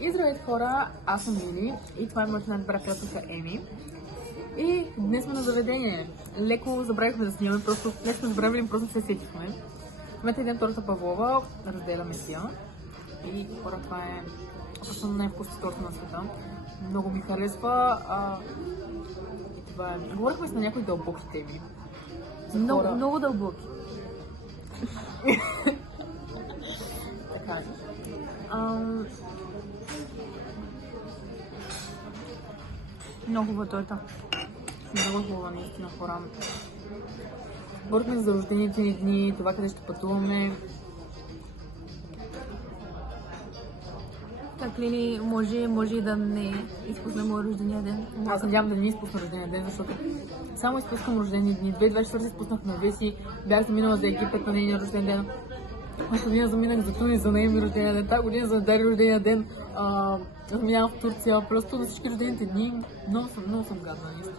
И здравейте хора, аз съм Лили и това е моята най-добра приятелка Еми. И днес сме на заведение. Леко забравихме да снимаме, просто днес сме забравили, просто се сетихме. В момента едем торта Павлова, разделяме си я. И хора, това е просто най-вкусната торта на света. Много ми харесва. И това е. Говорихме с на някои дълбоки теми. Много дълбоки. Така е. Много хубава торта. Много хубава, наистина, хора. Говорихме за рождените ни дни, това къде ще пътуваме. Так Лили, може и да не изпуснем моят рождения ден. Аз надявам да не ми изпусна рождения ден, защото само изпускам рождени дни. 2024 изпуснах на Веси, бях заминала за Египет на нейния рожден ден. Тази година заминах за Тунис за нейния рождения ден, тази година за Дари рождения ден. Заминавам в Турция, просто за всички рождените дни. Много съм гадна, наистина.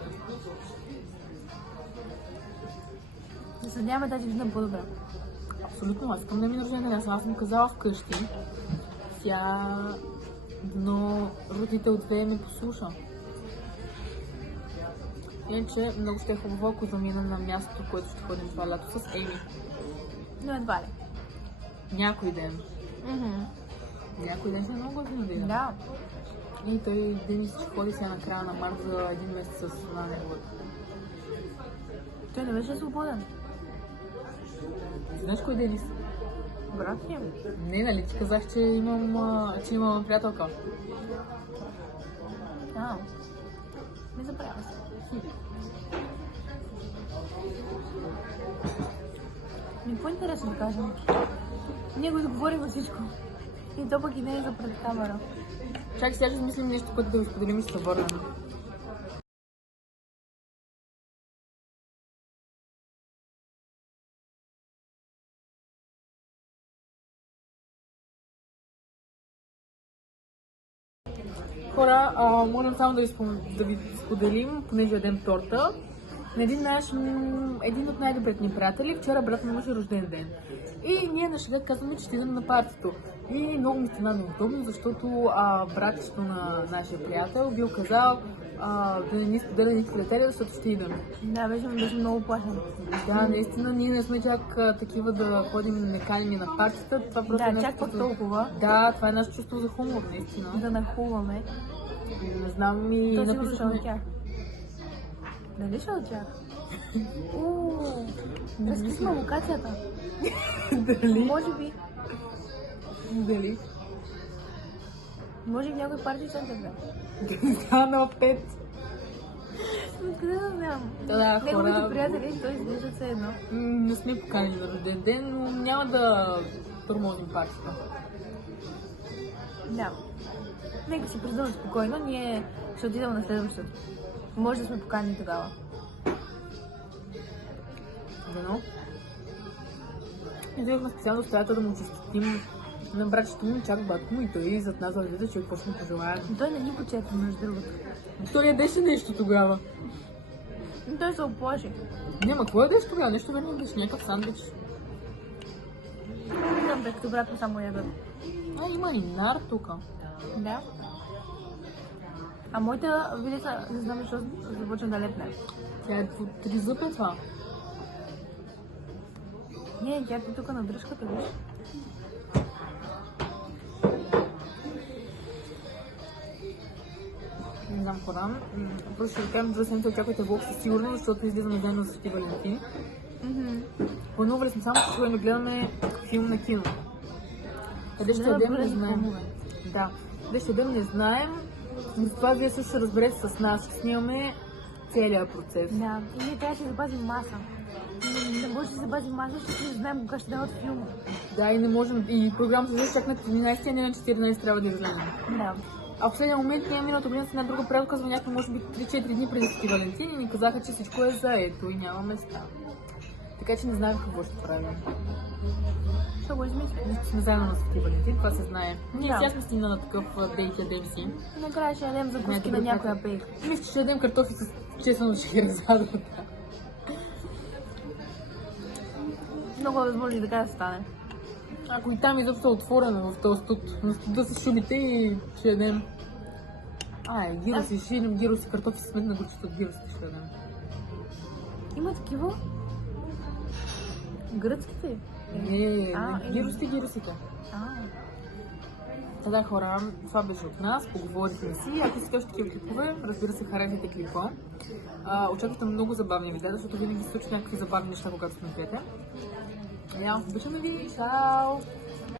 Да се надяваме тази година по-добре. Абсолютно, аз искам да ми рожден ден, аз съм казала вкъщи. Тя, но родител 2 ме послуша. Иначе много ще е хубаво, ако замина на мястото, което ще ходим това лято с Еми. Но едва ли. Някой ден. Някой ден ще е много готино да идем. Да. И той Денис ще ходи сега на края на март за един месец с неговата. Той не беше свободен. Знаеш кой Денис? Брат ми. Не, нали ти казах, че имам приятелка. Да. Не забравя се. Какво интересно да кажем? Ние го договорим във всичко. И то пък и не е за пред камера. Чакай сега ще измислим нещо, което да го споделим и ще се върнем. Хора, можем само да ви споделим, понеже ядем торта. На един от най-добрите ни приятели, вчера брат му имаше рожден ден. И ние на шега казваме, че ще идем на партито. И много ми стана неудобно, защото братчето на нашия приятел бил казал да не ни споделя никакви критерии, защото ще идем. Да, беше много плашен. Да, наистина, ние не сме чак такива да ходим неканени на партита. Това просто да, чак пък толкова. Да, това е наше чувство за хумор, наистина. Да нахуваме. Не знам и той сигурно ще от тях. Дали ще от тях? Разкри ме локацията. Дали? Може би. Дали? Може и в някой парти център да. Да, на 5. Откъде да знам? Да, неговите приятели, той изглежда се едно. Не сме поканени на рожден ден, но няма да тормозим партията. Да. Нека си признаем спокойно, ние ще отидем на следващото. Може да сме поканени тогава. Дано. Излезахме специално стоята да му честитим на братчето му, чак бат му и той зад нас вижда, че какво ще му пожелая. Той не ни почета, между другото. Той ядеше нещо тогава. Той се оплаши. Няма, какво ядеш тогава? Нещо да не ядеш, някакъв сандвич. Не знам, бе, като брат му само ядат. Има и нар тук. Да. А моята, види са, не знам защо започна да лепне. Тя е три зъба това. Не, тя е тук на дръжката, виж. Не знам хора. Просто ще ви кажем, да седмица очаквайте влог със сигурно, защото излизаме заедно с Свети Валентин. Планували сме само, че ще гледаме филм на кино. Къде ще ядем, не знаем. Да, къде ще ядем, не знаем. Но това вие също ще разберете с нас, ще снимаме целият процес. Да, и ние трябва да си запазим маса. Не може да се запазим маса, защото не знаем кога ще дават филма. Да, и не можем. И програмата за чак на 13, а не на 14 трябва да излезем. Да. А в последния момент ние миналата година с една друга приятелка звъняхме може би 3-4 дни преди Свети Валентин и ни казаха, че всичко е заето и няма места. Така че не знаем какво ще правим. Ще го измислим. Ние сме заедно на Свети Валентин, това се знае. Ние Да. сега сме стигнали на такъв дейт, ядем си. Накрая ще ядем закуски на някоя пейка. Мисля, че ще ядем картофи с честено шехерезада. Много е възможно и така да стане. Ако и там изобщо е отворено в този студ, на студа с шубите и ще ядем. Гироси, ще идем гироси, картофи с сметна горчица от гиросите ще ядем. Има такива? Гръцките? Гиросите. Така хора, това беше от нас, поговорихме си. Ако искаш такива клипове, разбира се, харесайте клипа. Очаквате много забавни видеа, защото винаги се случват някакви забавни неща, когато смотрите. Обичаме ви, чао!